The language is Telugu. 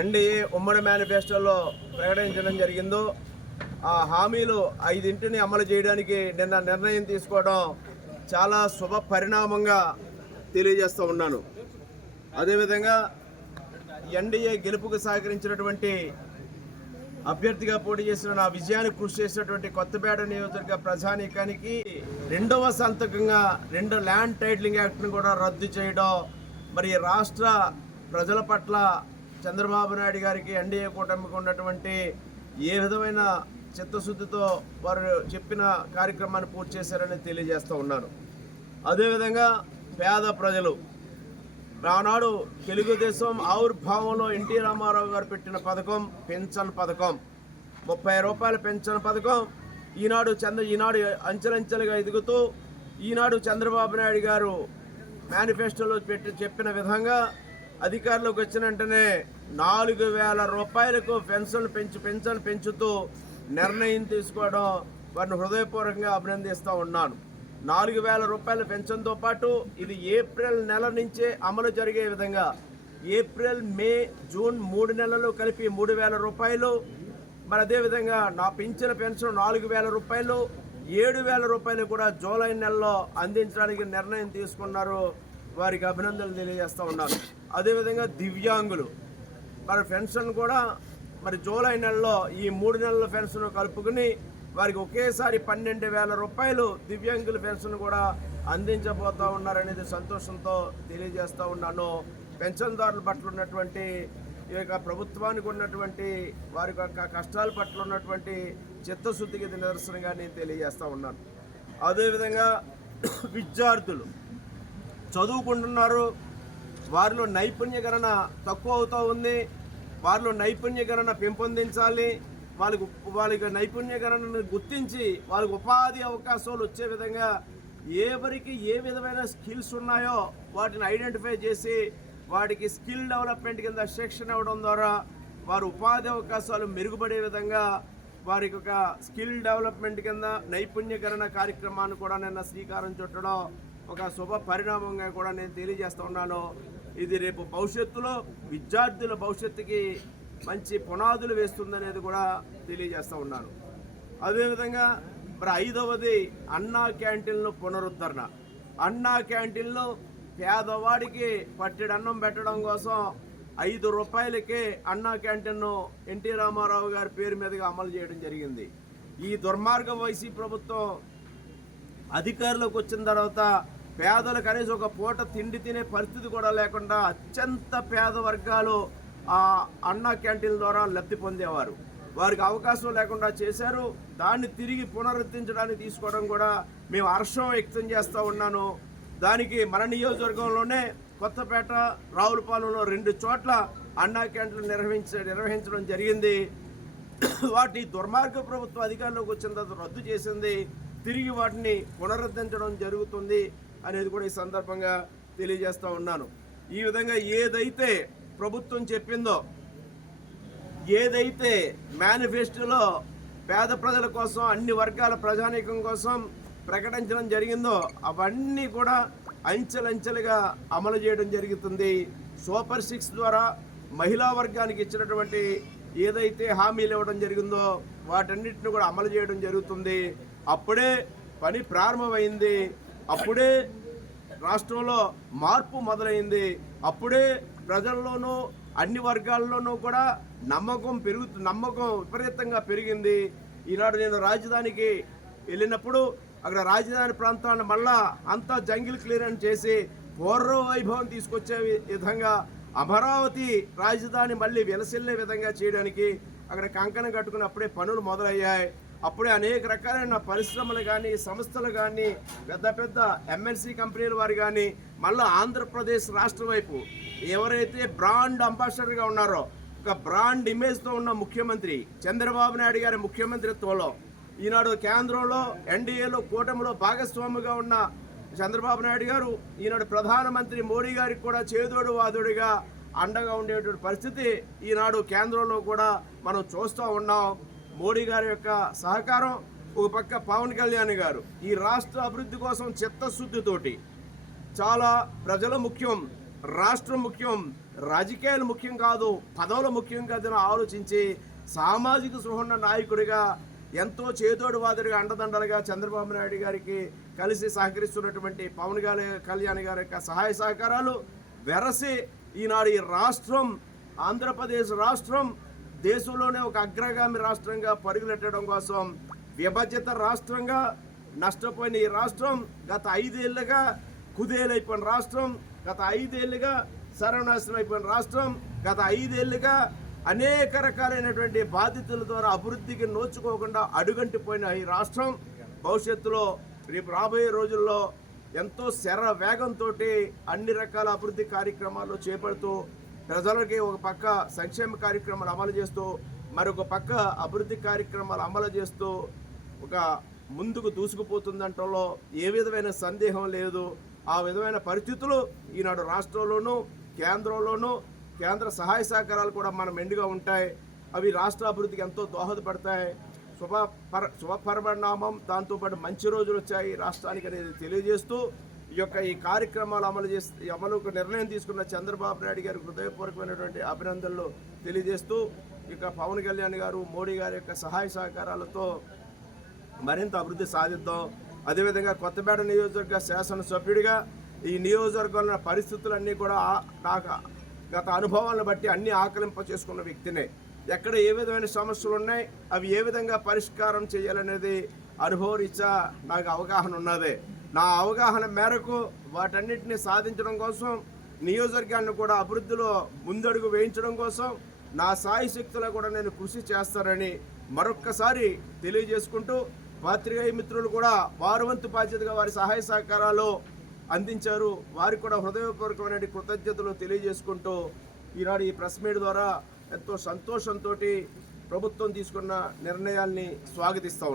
ఎన్డీఏ ఉమ్మడి మేనిఫెస్టోలో ప్రకటించడం జరిగిందో ఆ హామీలు ఐదింటిని అమలు చేయడానికి నిన్న నిర్ణయం తీసుకోవడం చాలా శుభ పరిణామంగా తెలియజేస్తూ ఉన్నాను. అదేవిధంగా ఎన్డీఏ గెలుపుకు సహకరించినటువంటి అభ్యర్థిగా పోటీ చేసిన నా విజయానికి కృషి చేసినటువంటి కొత్తపేట నియోజకవర్గ ప్రజానీకానికి రెండవ సంతకంగా రెండు ల్యాండ్ టైటిలింగ్ యాక్ట్ను కూడా రద్దు చేయడం మరి రాష్ట్ర ప్రజల పట్ల చంద్రబాబు నాయుడు గారికి ఎన్డీఏ కూటమికి ఉన్నటువంటి ఏ విధమైన చిత్తశుద్ధితో వారు చెప్పిన కార్యక్రమాన్ని పూర్తి చేశారని తెలియజేస్తూ ఉన్నాను. అదేవిధంగా పేద ప్రజలు ఆనాడు తెలుగుదేశం ఆవిర్భావంలో ఎన్టీ రామారావు గారు పెట్టిన పథకం పెన్షన్ పథకం ముప్పై రూపాయల పెన్షన్ పథకం ఈనాడు చంద్ర ఈనాడు అంచెలంచెలుగా ఎదుగుతూ ఈనాడు చంద్రబాబు నాయుడు గారు మేనిఫెస్టోలో పెట్టి చెప్పిన విధంగా అధికారంలోకి వచ్చిన వెంటనే నాలుగు వేల రూపాయలకు పెన్షన్ పెంచు పెన్షన్ పెంచుతూ నిర్ణయం తీసుకోవడం వారిని హృదయపూర్వకంగా అభినందిస్తూ ఉన్నాను. నాలుగు వేల రూపాయల పెన్షన్తో పాటు ఇది ఏప్రిల్ నెల నుంచే అమలు జరిగే విధంగా ఏప్రిల్ మే జూన్ మూడు నెలలు కలిపి మూడు వేల రూపాయలు. మరి అదేవిధంగా నా పెంచిన పెన్షన్ నాలుగు వేల రూపాయలు. ఏడు వేల రూపాయలు కూడా జూలై నెలలో అందించడానికి నిర్ణయం తీసుకున్నారు. వారికి అభినందనలు తెలియజేస్తూ ఉన్నాను. అదేవిధంగా దివ్యాంగులు. మరి పెన్షన్ కూడా మరి జూలై నెలలో ఈ మూడు నెలల పెన్షన్ కలుపుకుని వారికి ఒకేసారి పన్నెండు వేల రూపాయలు దివ్యాంగుల పెన్షన్ కూడా అందించబోతూ ఉన్నారనేది సంతోషంతో తెలియజేస్తూ ఉన్నాను. పెన్షన్దారుల పట్ల ఉన్నటువంటి ఈ యొక్క ప్రభుత్వానికి ఉన్నటువంటి వారి యొక్క కష్టాల పట్ల ఉన్నటువంటి చిత్తశుద్ధికి ఇది నిదర్శనంగా నేను తెలియజేస్తూ ఉన్నాను. అదేవిధంగా విద్యార్థులు చదువుకుంటున్నారు. వారిలో నైపుణ్యకరణ తక్కువ అవుతూ ఉంది. వారిలో నైపుణ్యకరణ పెంపొందించాలి. వాళ్ళకు వాళ్ళకి నైపుణ్యకరణను గుర్తించి వాళ్ళకు ఉపాధి అవకాశాలు వచ్చే విధంగా ఎవరికి ఏ విధమైన స్కిల్స్ ఉన్నాయో వాటిని ఐడెంటిఫై చేసి వాటికి స్కిల్ డెవలప్మెంట్ కింద శిక్షణ ఇవ్వడం ద్వారా వారు ఉపాధి అవకాశాలు మెరుగుపడే విధంగా వారికి ఒక స్కిల్ డెవలప్మెంట్ కింద నైపుణ్యకరణ కార్యక్రమాన్ని కూడా నిన్న శ్రీకారం చుట్టడం ఒక శుభ పరిణామంగా కూడా నేను తెలియజేస్తూ ఉన్నాను. ఇది రేపు భవిష్యత్తులో విద్యార్థుల భవిష్యత్తుకి మంచి పునాదులు వేస్తుందనేది కూడా తెలియజేస్తూ ఉన్నాను అదేవిధంగా మరి ఐదవది అన్నా క్యాంటీన్లు పునరుద్ధరణ. అన్నా క్యాంటీన్లో పేదవాడికి పట్టెడు అన్నం పెట్టడం కోసం ఐదు రూపాయలకే అన్నా క్యాంటీన్ను ఎన్టీ రామారావు గారి పేరు మీదుగా అమలు చేయడం జరిగింది. ఈ దుర్మార్గ వైసీ ప్రభుత్వం అధికారంలోకి వచ్చిన తర్వాత పేదలు కనీసం ఒక పూట తిండి తినే పరిస్థితి కూడా లేకుండా అత్యంత పేద వర్గాలు ఆ అన్నా క్యాంటీన్ ద్వారా లబ్ధి పొందేవారు. వారికి అవకాశం లేకుండా చేశారు. దాన్ని తిరిగి పునరుద్ధరించడానికి తీసుకోవడం కూడా మేము హర్షం వ్యక్తం చేస్తూ ఉన్నాను. దానికి మన నియోజకవర్గంలోనే కొత్తపేట రావులపాలెంలో రెండు చోట్ల అన్నా క్యాంటీన్లు నిర్వహించ నిర్వహించడం జరిగింది. వాటిని దుర్మార్గ ప్రభుత్వ అధికారంలోకి వచ్చిన తర్వాత రద్దు చేసింది. తిరిగి వాటిని పునరుద్ధరించడం జరుగుతుంది. అనేది కూడా ఈ సందర్భంగా తెలియజేస్తూ ఉన్నాను. ఈ విధంగా ఏదైతే ప్రభుత్వం చెప్పిందో ఏదైతే మేనిఫెస్టోలో పేద ప్రజల కోసం అన్ని వర్గాల ప్రజానీకం కోసం ప్రకటించడం జరిగిందో అవన్నీ కూడా అంచెలంచెలుగా అమలు చేయడం జరుగుతుంది. సూపర్ సిక్స్ ద్వారా మహిళా వర్గానికి ఇచ్చినటువంటి ఏదైతే హామీలు ఇవ్వడం జరిగిందో వాటన్నిటిని కూడా అమలు చేయడం జరుగుతుంది. అప్పుడే పని ప్రారంభమైంది. అప్పుడే రాష్ట్రంలో మార్పు మొదలైంది. అప్పుడే ప్రజల్లోనూ అన్ని వర్గాల్లోనూ కూడా నమ్మకం పెరుగుతు నమ్మకం విపరీతంగా పెరిగింది. ఈనాడు నేను రాజధానికి వెళ్ళినప్పుడు అక్కడ రాజధాని ప్రాంతాన్ని మళ్ళా అంతా జంగిల్ క్లియరెన్స్ చేసి పూర్వ వైభవం తీసుకొచ్చే విధంగా అమరావతి రాజధాని మళ్ళీ వెలసిల్లే విధంగా చేయడానికి అక్కడ కంకణం కట్టుకుని అప్పుడే పనులు మొదలయ్యాయి. అప్పుడే అనేక రకాలైన పరిశ్రమలు కానీ సంస్థలు కానీ పెద్ద పెద్ద ఎంఎన్సీ కంపెనీల వారు కానీ మళ్ళీ ఆంధ్రప్రదేశ్ రాష్ట్రం వైపు ఎవరైతే బ్రాండ్ అంబాసిడర్గా ఉన్నారో ఒక బ్రాండ్ ఇమేజ్తో ఉన్న ముఖ్యమంత్రి చంద్రబాబు నాయుడు గారి ముఖ్యమంత్రిత్వంలో ఈనాడు కేంద్రంలో ఎన్డీఏలో కూటమిలో భాగస్వామిగా ఉన్న చంద్రబాబు నాయుడు గారు ఈనాడు ప్రధానమంత్రి మోడీ గారికి కూడా చేదోడు వాదుడిగా అండగా ఉండేటువంటి పరిస్థితి ఈనాడు కేంద్రంలో కూడా మనం చూస్తూ ఉన్నాం. మోడీ గారి యొక్క సహకారం ఒక పక్క పవన్ కళ్యాణ్ గారు. ఈ రాష్ట్ర అభివృద్ధి కోసం చిత్తశుద్ధితోటి చాలా ప్రజలు ముఖ్యం రాష్ట్రం ముఖ్యం రాజకీయాలు ముఖ్యం కాదు పదవులు ముఖ్యం కాదని ఆలోచించి సామాజిక సృహణ నాయకుడిగా ఎంతో చేదోడు వాదుడిగా అండదండలుగా చంద్రబాబు నాయుడు గారికి కలిసి సహకరిస్తున్నటువంటి పవన్ కళ్యాణ్ గారి యొక్క సహాయ సహకారాలు వెరసి ఈనాడు ఈ రాష్ట్రం ఆంధ్రప్రదేశ్ రాష్ట్రం దేశంలోనే ఒక అగ్రగామి రాష్ట్రంగా పరుగులెట్టడం కోసం విభజిత రాష్ట్రంగా నష్టపోయిన ఈ రాష్ట్రం గత ఐదేళ్ళుగా కుదేలైపోయిన రాష్ట్రం గత ఐదేళ్ళుగా సర్వనాశనం అయిపోయిన రాష్ట్రం గత ఐదేళ్ళుగా అనేక రకాలైనటువంటి బాధితుల ద్వారా అభివృద్ధికి నోచుకోకుండా అడుగంటిపోయిన ఈ రాష్ట్రం. భవిష్యత్తులో రేపు రాబోయే రోజుల్లో ఎంతో శర వేగంతో అన్ని రకాల అభివృద్ధి కార్యక్రమాలు చేపడుతూ ప్రజలకి ఒక పక్క సంక్షేమ కార్యక్రమాలు అమలు చేస్తూ మరొక పక్క అభివృద్ధి కార్యక్రమాలు అమలు చేస్తూ ఒక ముందుకు దూసుకుపోతుందంటలో ఏ విధమైన సందేహం లేదు. ఆ విధమైన పరిస్థితులు ఈనాడు రాష్ట్రంలోనూ కేంద్రంలోనూ కేంద్ర సహాయ సహకారాలు కూడా మన మెండుగా ఉంటాయి. అవి రాష్ట్ర అభివృద్ధికి ఎంతో దోహదపడతాయి. శుభ పర శుభపరిణామం దాంతోపాటు మంచి రోజులు వచ్చాయి రాష్ట్రానికి అనేది తెలియజేస్తూ ఈ యొక్క ఈ కార్యక్రమాలు అమలు చేసి అమలుకు నిర్ణయం తీసుకున్న చంద్రబాబు నాయుడు గారికి హృదయపూర్వకమైనటువంటి అభినందనలు తెలియజేస్తూ ఇక పవన్ కళ్యాణ్ గారు మోడీ గారి యొక్క సహాయ సహకారాలతో మరింత అభివృద్ధి సాధిద్దాం. అదేవిధంగా కొత్తపేట నియోజకవర్గ శాసనసభ్యుడిగా ఈ నియోజకవర్గంలో పరిస్థితులన్నీ కూడా నాకు గత అనుభవాలను బట్టి అన్ని ఆకలింప చేసుకున్న వ్యక్తినే. ఎక్కడ ఏ విధమైన సమస్యలు ఉన్నాయి అవి ఏ విధంగా పరిష్కారం చేయాలనేది అనుభవరీత్యా నాకు అవగాహన ఉన్నదే. నా అవగాహన మేరకు వాటన్నిటిని సాధించడం కోసం నియోజకవర్గాన్ని కూడా అభివృద్ధిలో ముందడుగు వేయించడం కోసం నా సాయి శక్తులు కూడా నేను కృషి చేస్తానని మరొక్కసారి తెలియజేసుకుంటూ పాత్రికేయ మిత్రులు కూడా వారి వంతు బాధ్యతగా వారి సహాయ సహకారాలు అందించారు. వారికి కూడా హృదయపూర్వకమైన కృతజ్ఞతలు తెలియజేసుకుంటూ ఈనాడు ఈ ప్రెస్ మీట్ ద్వారా ఎంతో సంతోషంతో ప్రభుత్వం తీసుకున్న నిర్ణయాల్ని స్వాగతిస్తూ ఉన్నాను